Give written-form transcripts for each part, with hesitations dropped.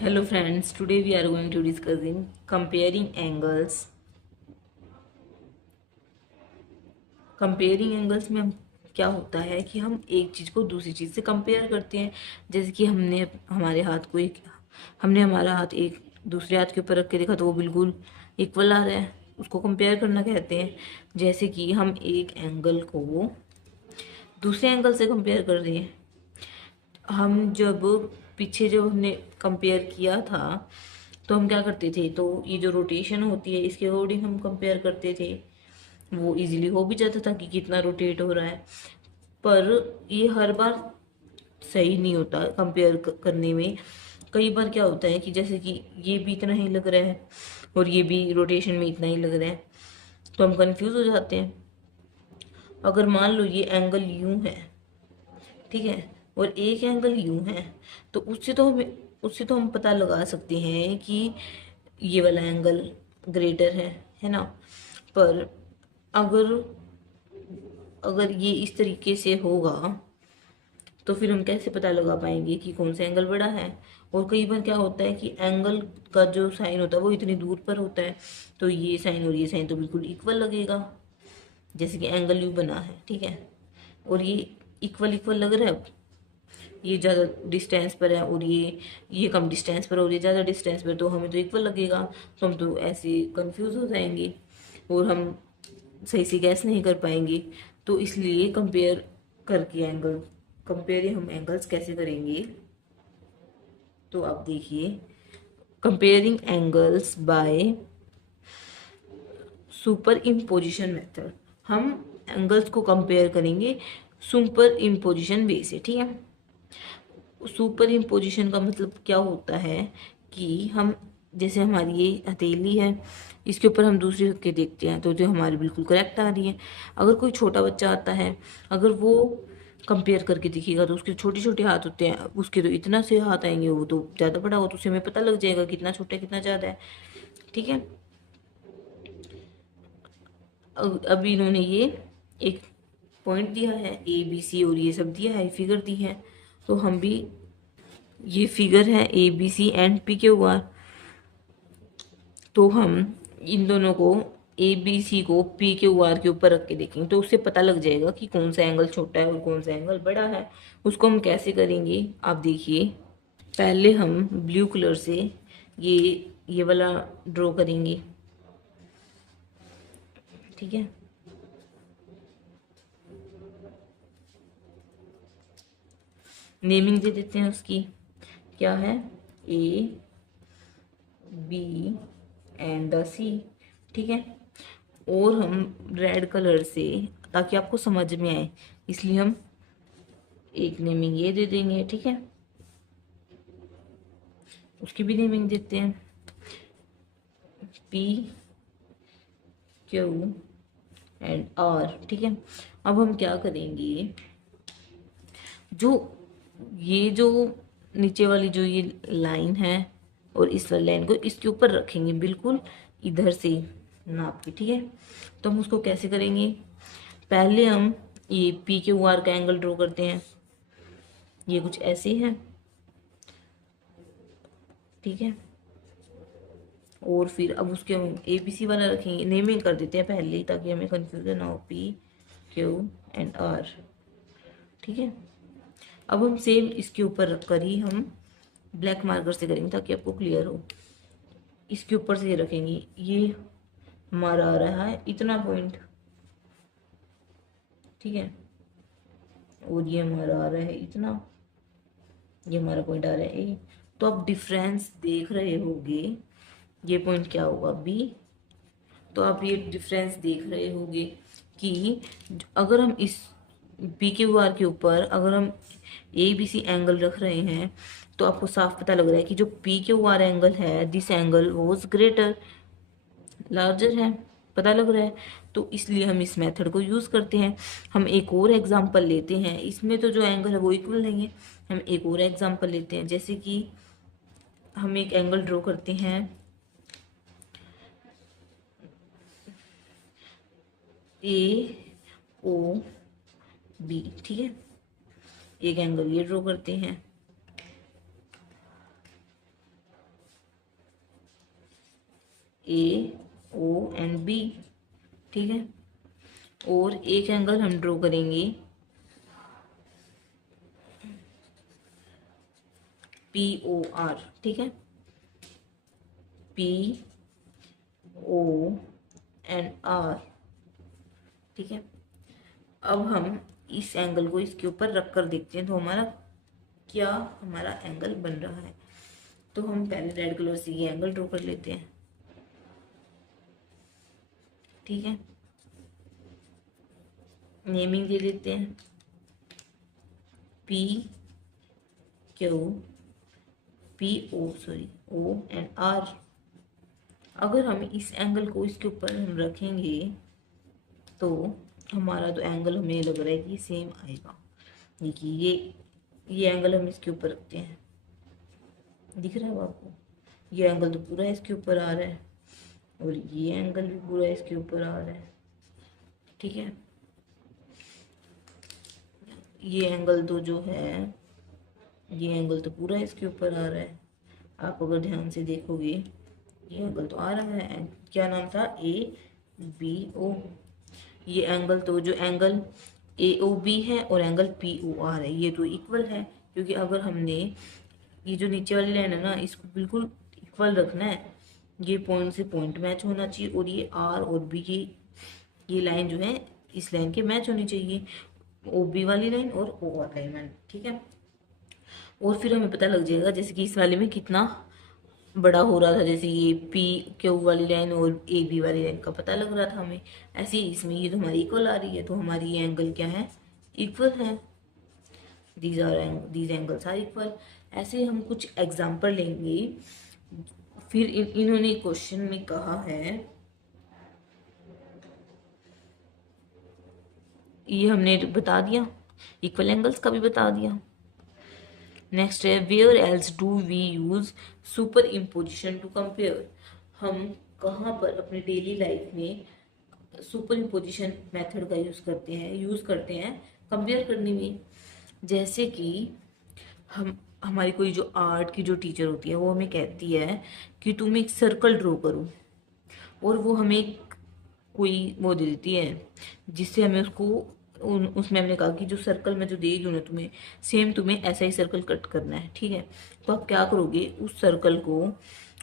Hello friends, today we are going to discussing comparing angles. Comparing angles में हम क्या होता है कि हम एक चीज़ को दूसरी चीज़ से कंपेयर करते हैं। जैसे कि हमने हमारा हाथ एक दूसरे हाथ के ऊपर रख के देखा तो वो बिल्कुल इक्वल आ रहा है, उसको कंपेयर करना कहते हैं। जैसे कि हम एक एंगल को दूसरे एंगल से कंपेयर कर रहे हैं। हम जब हमने कंपेयर किया था तो हम क्या करते थे, तो ये जो रोटेशन होती है इसके अकॉर्डिंग हम कंपेयर करते थे। वो इजीली हो भी जाता था कि कितना रोटेट हो रहा है, पर ये हर बार सही नहीं होता कंपेयर करने में। कई बार क्या होता है कि जैसे कि ये भी इतना ही लग रहा है और ये भी रोटेशन में इतना ही लग रहा है, तो हम कंफ्यूज हो जाते हैं। अगर मान लो ये एंगल यूं है, ठीक है, और एक एंगल यूं है, तो उससे तो हम पता लगा सकते हैं कि ये वाला एंगल ग्रेटर है ना। पर अगर अगर ये इस तरीके से होगा तो फिर हम कैसे पता लगा पाएंगे कि कौन सा एंगल बड़ा है। और कई बार क्या होता है कि एंगल का जो साइन होता है वो इतनी दूर पर होता है, तो ये साइन और ये साइन तो बिल्कुल इक्वल लगेगा। जैसे कि एंगल यू बना है, ठीक है, और ये इक्वल इक्वल लग रहा है। ये ज़्यादा डिस्टेंस पर है और ये कम डिस्टेंस पर और ये ज़्यादा डिस्टेंस पर, तो हमें तो इक्वल लगेगा। तो हम तो ऐसे कंफ्यूज हो जाएंगे और हम सही से गैस नहीं कर पाएंगे। तो इसलिए कंपेयर हम एंगल्स कैसे करेंगे, तो आप देखिए, comparing angles by super imposition method. हम एंगल्स को कंपेयर करेंगे सुपर इम्पोजिशन वे से, ठीक है। सुपर इम्पोजिशन का मतलब क्या होता है कि हम, जैसे हमारी ये हथेली है, इसके ऊपर हम दूसरी रख के देखते हैं तो जो हमारी बिल्कुल करेक्ट आ रही है। अगर कोई छोटा बच्चा आता है, अगर वो कंपेयर करके दिखेगा तो उसके छोटे छोटे हाथ होते हैं, उसके तो इतना से हाथ आएंगे, वो तो ज़्यादा बड़ा हो तो उसे हमें पता लग जाएगा कितना छोटा है कितना ज़्यादा है, ठीक है। अभी इन्होंने ये एक पॉइंट दिया है ए बी सी और ये सब दिया है, फिगर दी है, तो हम भी, ये फिगर है A B C and P Q R, तो हम इन दोनों को, ए बी सी को पी क्यू आर के ऊपर रख के देखेंगे तो उससे पता लग जाएगा कि कौन सा एंगल छोटा है और कौन सा एंगल बड़ा है। उसको हम कैसे करेंगे, आप देखिए। पहले हम ब्लू कलर से ये ये वाला ड्रॉ करेंगे, ठीक है। नेमिंग दे देते हैं उसकी, क्या है, ए बी एंड द सी, ठीक है। और हम रेड कलर से, ताकि आपको समझ में आए, इसलिए हम एक नेमिंग ये दे देंगे, ठीक है। उसकी भी नेमिंग देते हैं, पी क्यू एंड आर, ठीक है। अब हम क्या करेंगे, जो जो नीचे वाली जो ये लाइन है और इस वाली लाइन को इसके ऊपर रखेंगे बिल्कुल इधर से नाप के, ठीक है। तो हम उसको कैसे करेंगे, पहले हम ये पी क्यू आर का एंगल ड्रॉ करते हैं, ये कुछ ऐसे है, ठीक है। और फिर अब उसके हम ए बी सी वाला रखेंगे, नेमिंग कर देते हैं पहले ही ताकि हमें कंफ्यूजन ना हो, पी क्यू एंड आर, ठीक है। अब हम सेम इसके ऊपर रखकर ही हम ब्लैक मार्कर से करेंगे ताकि आपको क्लियर हो। इसके ऊपर से ये रखेंगे, ये हमारा आ रहा है इतना पॉइंट, ठीक है, और ये हमारा आ रहा है इतना, ये हमारा पॉइंट आ रहा है ए। तो आप डिफरेंस देख रहे होंगे, ये पॉइंट क्या होगा, बी। तो आप ये डिफरेंस देख रहे होंगे कि अगर हम इस पी क्यू आर के ऊपर अगर हम ए बी सी एंगल रख रहे हैं तो आपको साफ पता लग रहा है कि जो पी क्यू आर एंगल है, this angle was greater, larger है, पता लग रहा है। तो इसलिए हम इस मेथड को यूज़ करते हैं। हम एक और एग्जांपल लेते हैं, इसमें तो जो एंगल है वो इक्वल नहीं है, हम एक और एग्जांपल लेते हैं। जैसे कि हम एक एंगल ड्रॉ करते हैं, ए ओ बी, ठीक है। एक एंगल ये ड्रॉ करते हैं, ए ओ एंड बी, ठीक है। और एक एंगल हम ड्रॉ करेंगे पी ओ आर, ठीक है, पी ओ एंड आर, ठीक है। अब हम इस एंगल को इसके ऊपर रख कर देखते हैं तो हमारा एंगल बन रहा है। तो हम पहले रेड कलर से ये एंगल ड्रॉ कर लेते हैं, ठीक है। नेमिंग दे देते हैं P Q P O and R. अगर हम इस एंगल को इसके ऊपर हम रखेंगे तो हमारा तो एंगल हमें लग रहा है कि सेम आएगा। देखिए ये एंगल हम इसके ऊपर रखते हैं, दिख रहा है आपको, ये एंगल तो पूरा इसके ऊपर आ रहा है और ये एंगल भी पूरा इसके ऊपर आ रहा है, ठीक है। ये एंगल तो जो है, ये एंगल तो पूरा इसके ऊपर आ रहा है। आप अगर ध्यान से देखोगे ये एंगल तो आ रहा है, क्या नाम था, ए बी ओ। ये एंगल तो जो एंगल ए ओ बी है और एंगल पी ओ आर है, ये तो इक्वल है, क्योंकि अगर हमने ये जो नीचे वाली लाइन है ना इसको बिल्कुल इक्वल रखना है, ये पॉइंट से पॉइंट मैच होना चाहिए और ये आर और बी की ये लाइन जो है इस लाइन के मैच होनी चाहिए, ओ बी वाली लाइन और ओ आर लाइन, ठीक है। और फिर हमें पता लग जाएगा जैसे कि इस वाले में कितना बड़ा हो रहा था, जैसे ये पी क्यू वाली लाइन और ए बी वाली लाइन का पता लग रहा था हमें, ऐसे ही इसमें ये तो हमारी इक्वल आ रही है, तो हमारी ये एंगल क्या है, इक्वल है। These angles are equal. ऐसे हम कुछ एग्जाम्पल लेंगे। फिर इन्होंने क्वेश्चन में कहा है, ये हमने बता दिया, इक्वल एंगल्स का भी बता दिया। नेक्स्ट है where else do we use superimposition to compare. हम कहाँ पर अपने डेली लाइफ में सुपर इम्पोजिशन मेथड का यूज करते हैं कंपेयर करने में। जैसे कि हमारी कोई जो आर्ट की जो टीचर होती है वो हमें कहती है कि तुम एक सर्कल ड्रॉ करो, और वो हमें कोई वो दे देती है जिससे हमें उसमें हमने कहा कि जो सर्कल मैं जो दे रही हूँ ना तुम्हें, सेम तुम्हें ऐसा ही सर्कल कट करना है, ठीक है। तो आप क्या करोगे, उस सर्कल को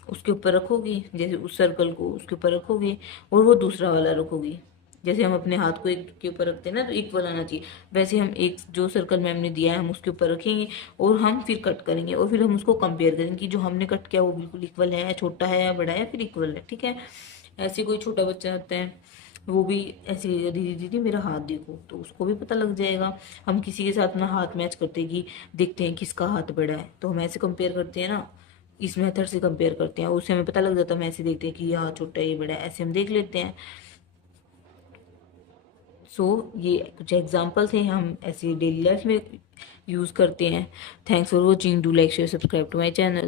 उसके ऊपर रखोगे, जैसे उस सर्कल को उसके ऊपर रखोगे और वो दूसरा वाला रखोगे, जैसे हम अपने हाथ को एक के ऊपर रखते हैं ना तो इक्वल आना चाहिए, वैसे हम एक जो सर्कल मैम ने दिया है हम उसके ऊपर रखेंगे और हम फिर कट करेंगे और फिर हम उसको कंपेयर करेंगे कि जो हमने कट किया वो बिल्कुल इक्वल है, छोटा है या बड़ा है, फिर इक्वल है, ठीक है। ऐसे कोई छोटा बच्चा आता है वो भी ऐसे कहेगा दीदी दीदी मेरा हाथ देखो, तो उसको भी पता लग जाएगा। हम किसी के साथ अपना हाथ मैच करते कि देखते हैं किसका हाथ बड़ा है, तो हम ऐसे कंपेयर करते हैं ना, इस मेथड से कंपेयर करते हैं, उससे हमें पता लग जाता है, हम ऐसे देखते हैं कि यहाँ छोटा ये बड़ा है, ऐसे हम देख लेते हैं। ये कुछ एग्जाम्पल्स हैं, हम ऐसे डेली लाइफ में यूज़ करते हैं। Thanks for watching, do like share subscribe to my channel.